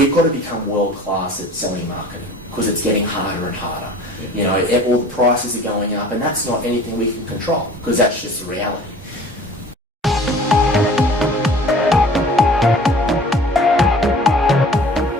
we've got to become world class at selling marketing because it's getting harder and harder. You know, all the prices are going up, and that's not anything we can control because that's just the reality.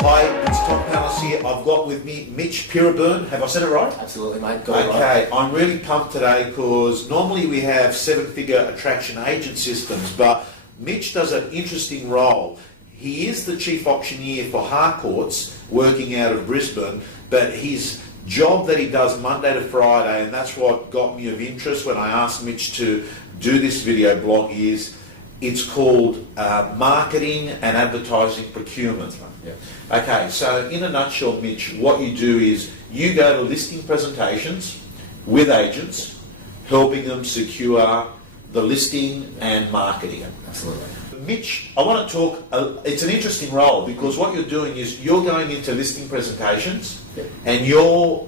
Hi, it's Panos here. I've got with me Mitch Peereboom. Have I said it right? Absolutely, mate. Got it right. Okay, I'm really pumped today because normally we have seven-figure attraction agent systems, but Mitch does an interesting role. He is the chief auctioneer for Harcourts, working out of Brisbane, but his job that he does Monday to Friday, and that's what got me of interest when I asked Mitch to do this video blog, is it's called marketing and advertising procurement. Yeah. Okay, so in a nutshell, Mitch, what you do is you go to listing presentations with agents, helping them secure the listing and marketing. Absolutely. Mitch, I want to talk, it's an interesting role because what you're doing is you're going into listing presentations and you're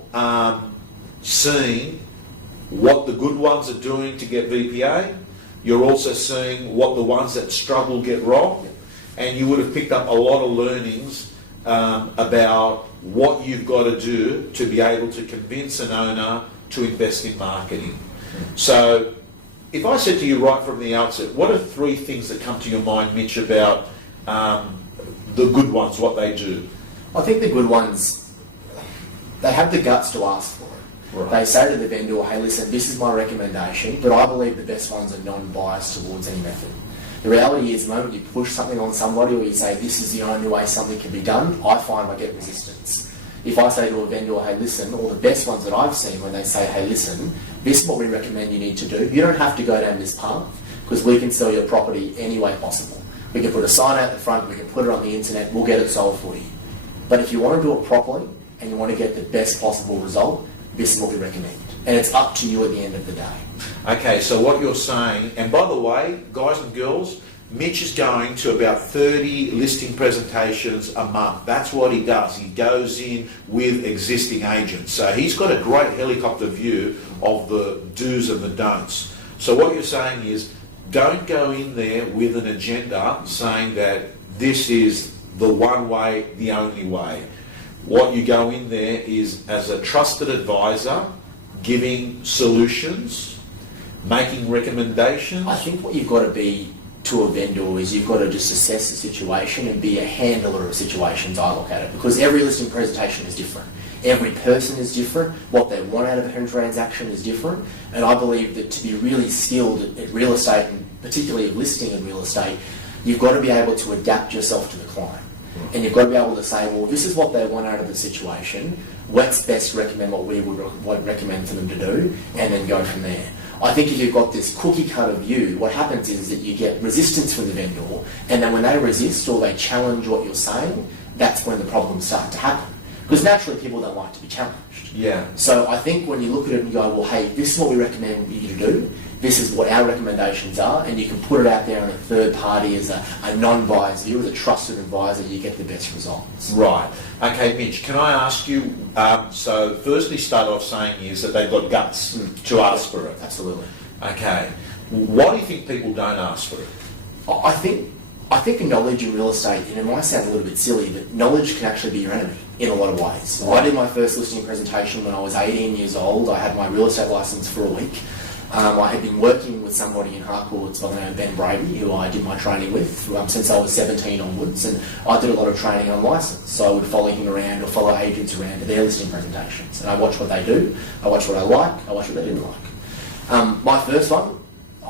seeing what the good ones are doing to get VPA. You're also seeing what the ones that struggle get wrong, and you would have picked up a lot of learnings about what you've got to do to be able to convince an owner to invest in marketing. So if I said to you right from the outset, what are three things that come to your mind, Mitch, about the good ones, what they do? I think the good ones, they have the guts to ask for it. Right. They say to the vendor, hey, listen, this is my recommendation, but I believe the best ones are non-biased towards any method. The reality is the moment you push something on somebody or you say this is the only way something can be done, I find I get resistance. If I say to a vendor, hey, listen, all the best ones that I've seen when they say, hey, listen, this is what we recommend you need to do. You don't have to go down this path because we can sell your property any way possible. We can put a sign out the front, we can put it on the internet, we'll get it sold for you. But if you want to do it properly and you want to get the best possible result, this is what we recommend. And it's up to you at the end of the day. Okay, so what you're saying, and by the way, guys and girls, Mitch is going to about 30 listing presentations a month. That's what he does. He goes in with existing agents. So he's got a great helicopter view of the do's and the don'ts. So what you're saying is, don't go in there with an agenda saying that this is the one way, the only way. What you go in there is as a trusted advisor, giving solutions, making recommendations. I think what you've got to be to a vendor is you've got to just assess the situation and be a handler of situations. I look at it because every listing presentation is different. Every person is different. What they want out of a home transaction is different. And I believe that to be really skilled at real estate, and particularly listing in real estate, you've got to be able to adapt yourself to the client. And you've got to be able to say, well, this is what they want out of the situation. Let's best recommend what we would recommend for them to do, and then go from there. I think if you've got this cookie cutter view, what happens is that you get resistance from the vendor, and then when they resist or they challenge what you're saying, that's when the problems start to happen. Because naturally people don't like to be challenged. Yeah. So I think when you look at it and you go, well, hey, this is what we recommend you to do, this is what our recommendations are, and you can put it out there on a third party as a non-biased view, as a trusted advisor, you get the best results. Right. Okay, Mitch, can I ask you, so firstly start off saying is that they've got guts to ask for it. Absolutely. Okay. Why do you think people don't ask for it? I think knowledge in real estate, and it might sound a little bit silly, but knowledge can actually be your enemy in a lot of ways. I did my first listing presentation when I was 18 years old. I had my real estate license for a week. I had been working with somebody in Harcourts by the name of Ben Brady, who I did my training with since I was 17 onwards, and I did a lot of training on license. So I would follow him around or follow agents around to their listing presentations, and I watched what they do, I watched what I like, I watched what they didn't like. My first one,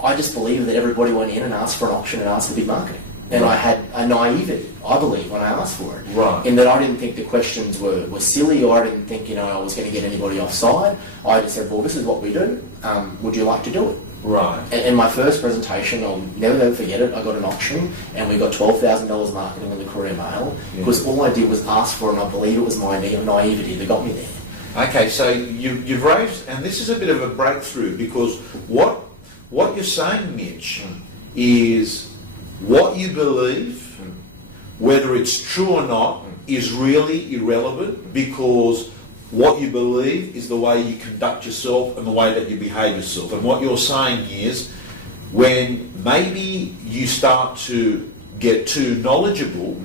I just believed that everybody went in and asked for an auction and asked for big marketing. And I had a naivety, I believe, when I asked for it. Right. In that I didn't think the questions were silly, or I didn't think, I was going to get anybody offside. I just said, well, this is what we do. Would you like to do it? Right. And my first presentation, I'll never forget it, I got an auction and we got $12,000 marketing in the Courier Mail because all I did was ask for it, and I believe it was my naivety that got me there. Okay, so you've raised, and this is a bit of a breakthrough, because what you're saying, Mitch, is what you believe, whether it's true or not, is really irrelevant, because what you believe is the way you conduct yourself and the way that you behave yourself. And what you're saying is, when maybe you start to get too knowledgeable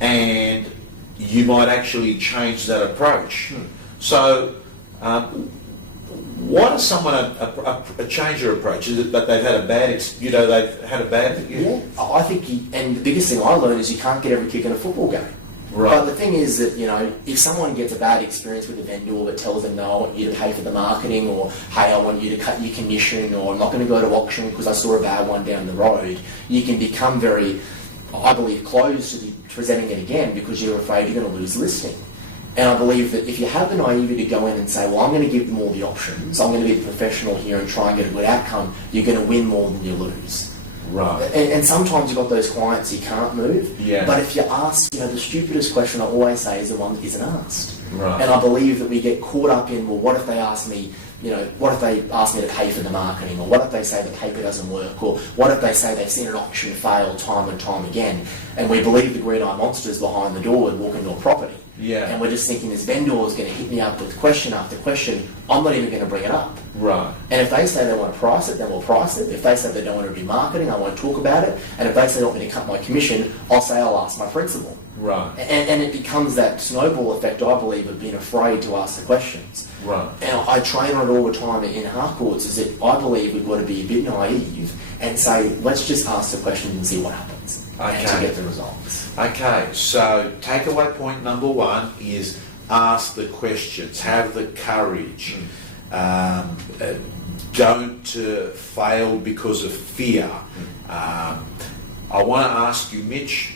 and you might actually change that approach. So, why does someone change their approach? Is it that they've had a bad, they've had a bad? Yeah, I think, and the biggest thing I learned is you can't get every kick in a football game. Right. But the thing is that, if someone gets a bad experience with a vendor that tells them, no, I want you to pay for the marketing, or, hey, I want you to cut your commission, or I'm not going to go to auction because I saw a bad one down the road, you can become very, I believe, closed to presenting it again because you're afraid you're going to lose listing. And I believe that if you have the naivety to go in and say, well, I'm going to give them all the options, I'm going to be the professional here and try and get a good outcome, you're going to win more than you lose. Right. And sometimes you've got those clients you can't move. Yeah. But if you ask, the stupidest question I always say is the one that isn't asked. Right. And I believe that we get caught up in, well, what if they ask me, what if they ask me to pay for the marketing? Or what if they say the paper doesn't work? Or what if they say they've seen an auction fail time and time again? And we believe the green-eyed monster's behind the door and walk into a property. Yeah. And we're just thinking this vendor is going to hit me up with question after question. I'm not even going to bring it up. Right. And if they say they want to price it, then we'll price it. If they say they don't want to do marketing, I won't talk about it. And if they say they want me to cut my commission, I'll say I'll ask my principal. Right. And it becomes that snowball effect, I believe, of being afraid to ask the questions. Right. And I train on it all the time in Harcourts, is that I believe we've got to be a bit naive and say, let's just ask the questions and see what happens. Okay. And to get the results. Okay, so takeaway point number one is ask the questions, have the courage. Don't fail because of fear. I want to ask you, Mitch,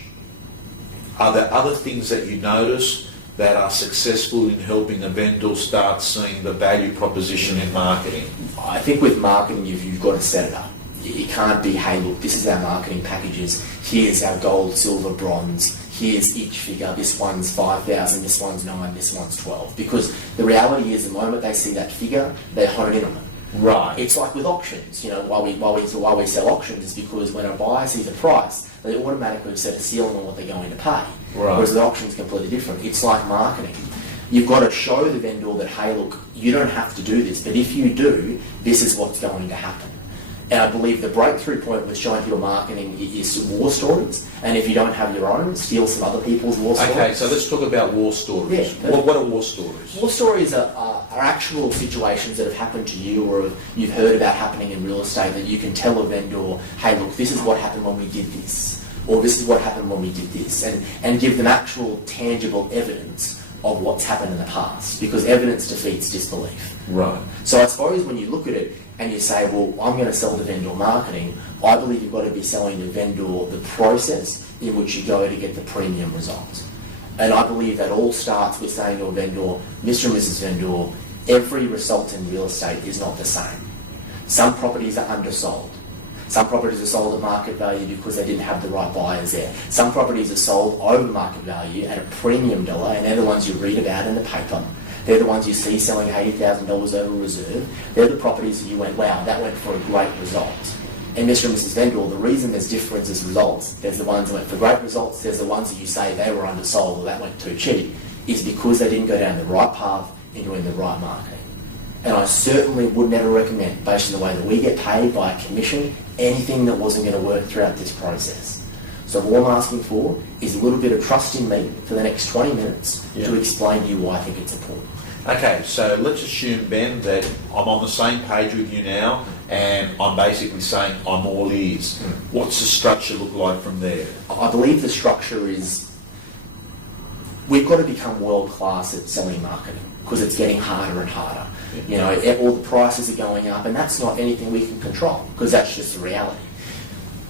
are there other things that you notice that are successful in helping a vendor start seeing the value proposition in marketing? I think with marketing, you've got to set it up. It can't be, hey, look, this is our marketing packages. Here's our gold, silver, bronze. Here's each figure. This one's 5,000, this one's 9, this one's 12. Because the reality is, the moment they see that figure, they hone in on it. Right. It's like with auctions. Why we sell auctions is because when a buyer sees a price, they automatically set a ceiling on what they're going to pay. Right. Whereas the auction is completely different. It's like marketing. You've got to show the vendor that, hey, look, you don't have to do this, but if you do, this is what's going to happen. And I believe the breakthrough point with showing people marketing is war stories. And if you don't have your own, steal some other people's war stories. Okay, so let's talk about war stories. Yeah. What are war stories? War stories are actual situations that have happened to you or you've heard about happening in real estate that you can tell a vendor, hey, look, this is what happened when we did this. Or this is what happened when we did this. And give them actual, tangible evidence of what's happened in the past. Because evidence defeats disbelief. Right. So I suppose when you look at it, and you say, well, I'm going to sell the vendor marketing, I believe you've got to be selling the vendor the process in which you go to get the premium results. And I believe that all starts with saying to a vendor, Mr. and Mrs. Vendor, every result in real estate is not the same. Some properties are undersold. Some properties are sold at market value because they didn't have the right buyers there. Some properties are sold over market value at a premium dollar, and they're the ones you read about in the paper. They're the ones you see selling $80,000 over reserve. They're the properties that you went, wow, that went for a great result. And Mr. and Mrs. Vendor, the reason there's difference is results. There's the ones that went for great results. There's the ones that you say they were undersold or that went too cheap. Is because they didn't go down the right path in doing the right marketing. And I certainly would never recommend, based on the way that we get paid by a commission, anything that wasn't going to work throughout this process. So all I'm asking for is a little bit of trust in me for the next 20 minutes to explain to you why I think it's important. Okay, so let's assume, Ben, that I'm on the same page with you now and I'm basically saying I'm all ears. What's the structure look like from there? I believe the structure is, we've got to become world class at selling marketing because it's getting harder and harder. All the prices are going up, and that's not anything we can control because that's just the reality.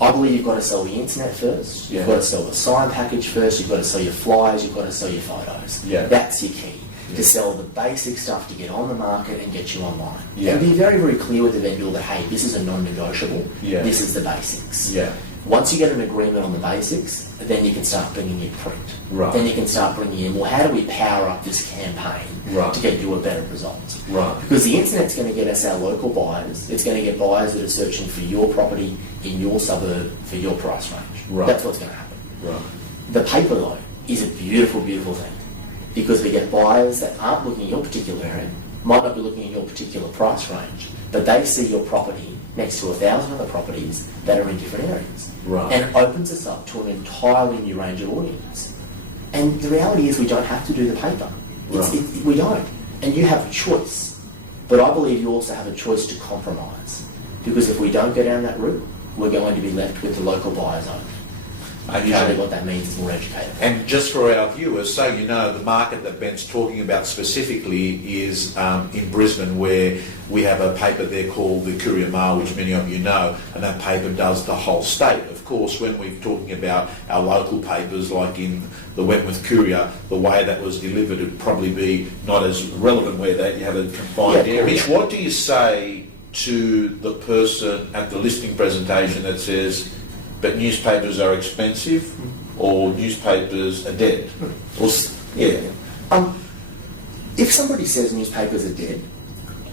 I believe you've got to sell the internet first, you've got to sell the sign package first, you've got to sell your flyers, you've got to sell your photos. Yeah. That's your key. To sell the basic stuff to get on the market and get you online. Yeah. And be very, very clear with the vendor that, hey, this is a non-negotiable, this is the basics. Yeah. Once you get an agreement on the basics, then you can start bringing in print. Right. Then you can start bringing in, well, how do we power up this campaign to get you a better result? Right. Because the internet's going to get us our local buyers. It's going to get buyers that are searching for your property in your suburb for your price range. Right. That's what's going to happen. Right. The paper, though, is a beautiful, beautiful thing. Because we get buyers that aren't looking in your particular area, might not be looking in your particular price range, but they see your property next to 1,000 other properties that are in different areas. Right. And it opens us up to an entirely new range of audience. And the reality is we don't have to do the paper. We don't. And you have a choice. But I believe you also have a choice to compromise. Because if we don't go down that route, we're going to be left with the local buyers only. Usually what that means is more educated. And just for our viewers, so you know, the market that Ben's talking about specifically is in Brisbane, where we have a paper there called the Courier Mail, which many of you know, and that paper does the whole state. Of course, when we're talking about our local papers, like in the Wentworth Courier, the way that was delivered would probably be not as relevant where that you have a confined area. Mitch, what do you say to the person at the listing presentation that says, but newspapers are expensive, or newspapers are dead? Or, if somebody says newspapers are dead,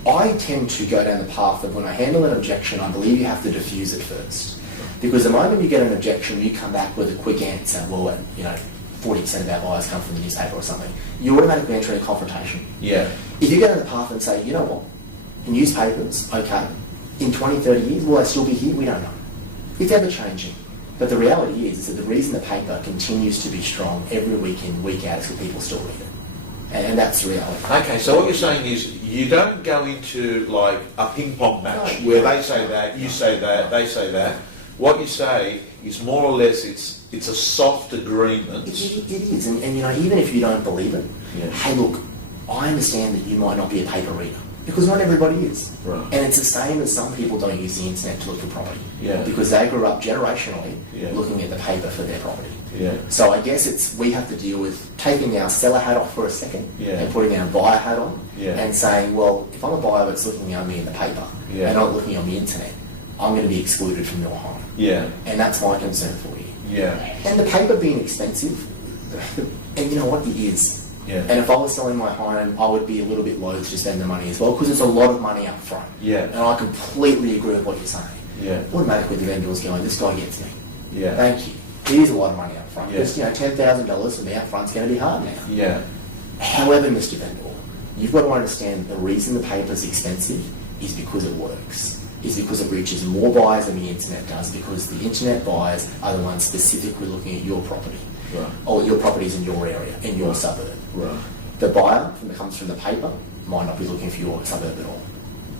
I tend to go down the path of when I handle an objection, I believe you have to diffuse it first. Because the moment you get an objection, you come back with a quick answer, well, 40% of our buyers come from the newspaper or something, you automatically enter into confrontation. Yeah. If you go down the path and say, you know what, newspapers, okay, in 20, 30 years, will they still be here? We don't know. It's ever changing. But the reality is that the reason the paper continues to be strong every week in, week out is because people still read it. And that's the reality. Okay, so what you're saying is you don't go into like a ping pong match where they say that, you say that, they say that. What you say is more or less it's a soft agreement. It is. And even if you don't believe it, hey, look, I understand that you might not be a paper reader. Because not everybody is. Right. And it's the same as some people don't use the internet to look for property. Yeah. Because they grew up generationally looking at the paper for their property. Yeah. So I guess we have to deal with taking our seller hat off for a second and putting our buyer hat on and saying, well, if I'm a buyer that's looking at me in the paper and not looking on the internet, I'm going to be excluded from your home. Yeah. And that's my concern for you. Yeah. And the paper being expensive, and you know what, it is. Yeah. And if I was selling my home, I would be a little bit loath to spend the money as well, because it's a lot of money up front. Yeah. And I completely agree with what you're saying. Yeah. Automatically the vendor was going, this guy gets me. Yeah. Thank you. It is a lot of money up front. Yeah. Because, $10,000 for me up front's going to be hard now. Yeah. However, Mr. Vendor, you've got to understand the reason the paper's expensive is because it works. Is because it reaches more buyers than the internet does, because the internet buyers are the ones specifically looking at your property. Right. Or your properties in your area, in your suburb. Right. The buyer that comes from the paper might not be looking for your suburb at all.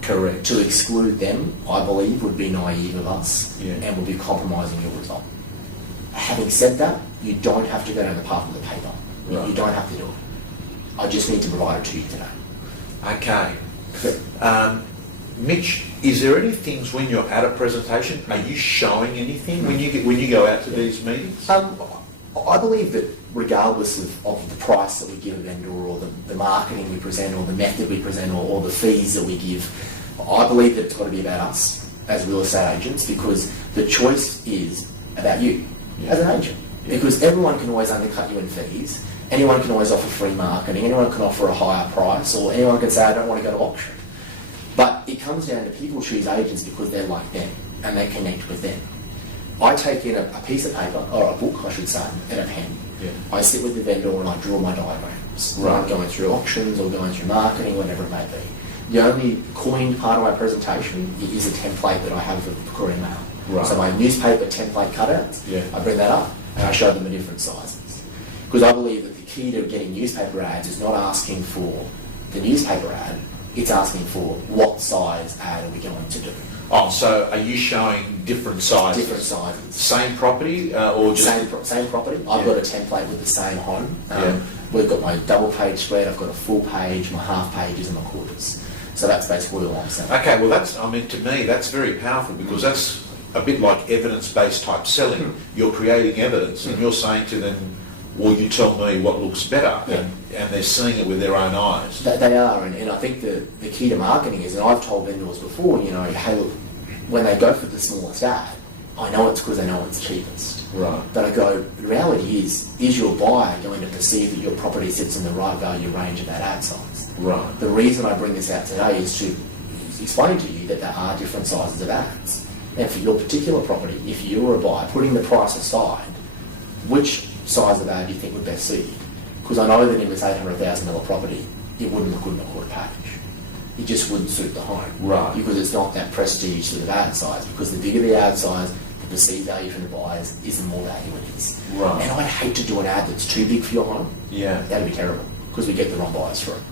Correct. To exclude them, I believe, would be naive of us and would be compromising your result. Having said that, you don't have to go down the path of the paper. Right. You don't have to do it. I just need to provide it to you today. Okay. Mitch, is there any things when you're at a presentation, are you showing anything when you go out to these meetings? I believe that regardless of the price that we give a vendor, or the marketing we present, or the method we present, or the fees that we give, I believe that it's got to be about us as real estate agents, because the choice is about you as an agent. Because everyone can always undercut you in fees, anyone can always offer free marketing, anyone can offer a higher price, or anyone can say, I don't want to go to auction. But it comes down to people choose agents because they're like them and they connect with them. I take in a piece of paper, or a book I should say, and a pen. Yeah. I sit with the vendor and I draw my diagrams. Right. I'm going through auctions or going through marketing, whatever it may be. The only coined part of my presentation is a template that I have for the Courier Mail. Right. So my newspaper template cutouts, I bring that up and I show them the different sizes. Because I believe that the key to getting newspaper ads is not asking for the newspaper ad, it's asking for what size ad are we going to do. Oh, so are you showing different sizes? Different sizes. Same property or just... Same property. I've got a template with the same home. We've got my double page spread, I've got a full page, my half pages and my quarters. So that's basically all I'm saying. Okay, well to me that's very powerful, because that's a bit like evidence-based type selling. You're creating evidence and you're saying to them, well, you tell me what looks better, and they're seeing it with their own eyes. They are, and I think the key to marketing is, and I've told vendors before, hey look, when they go for the smallest ad, I know it's because they know it's cheapest. Right. But I go, the reality is your buyer going to perceive that your property sits in the right value range of that ad size? Right. The reason I bring this out today is to explain to you that there are different sizes of ads. And for your particular property, if you're a buyer, putting the price aside, which size of ad do you think would best suit you? Because I know that in this $800,000 property, it wouldn't look good in a quarter page. It just wouldn't suit the home. Right. Because it's not that prestige sort of ad size. Because the bigger the ad size, the perceived value from the buyers is the more value it is. Right. And I'd hate to do an ad that's too big for your home. Yeah. That'd be terrible, because we get the wrong buyers for it.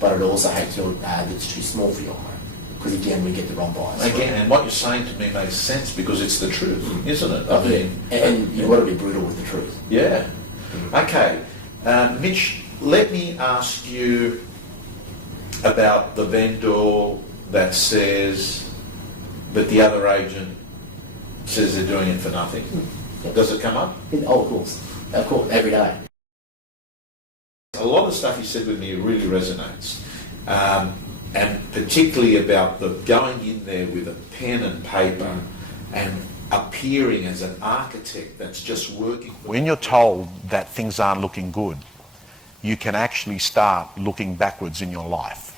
But I'd also hate to do an ad that's too small for your home, because again, we get the wrong buyers for it. Again, and what you're saying to me makes sense because it's the truth, isn't it? I mean, and you've got to be brutal with the truth. yeah. Okay. Mitch, let me ask you about the vendor that says that the other agent says they're doing it for nothing. Does it come up? Oh, of course, every day. A lot of the stuff you said with me really resonates, and particularly about the going in there with a pen and paper and appearing as an architect that's just working. When you're told that things aren't looking good, you can actually start looking backwards in your life.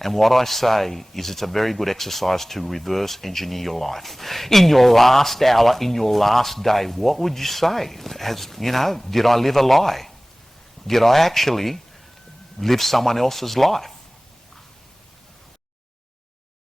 And what I say is it's a very good exercise to reverse engineer your life. In your last hour, in your last day, what would you say? Did I live a lie? Did I actually live someone else's life?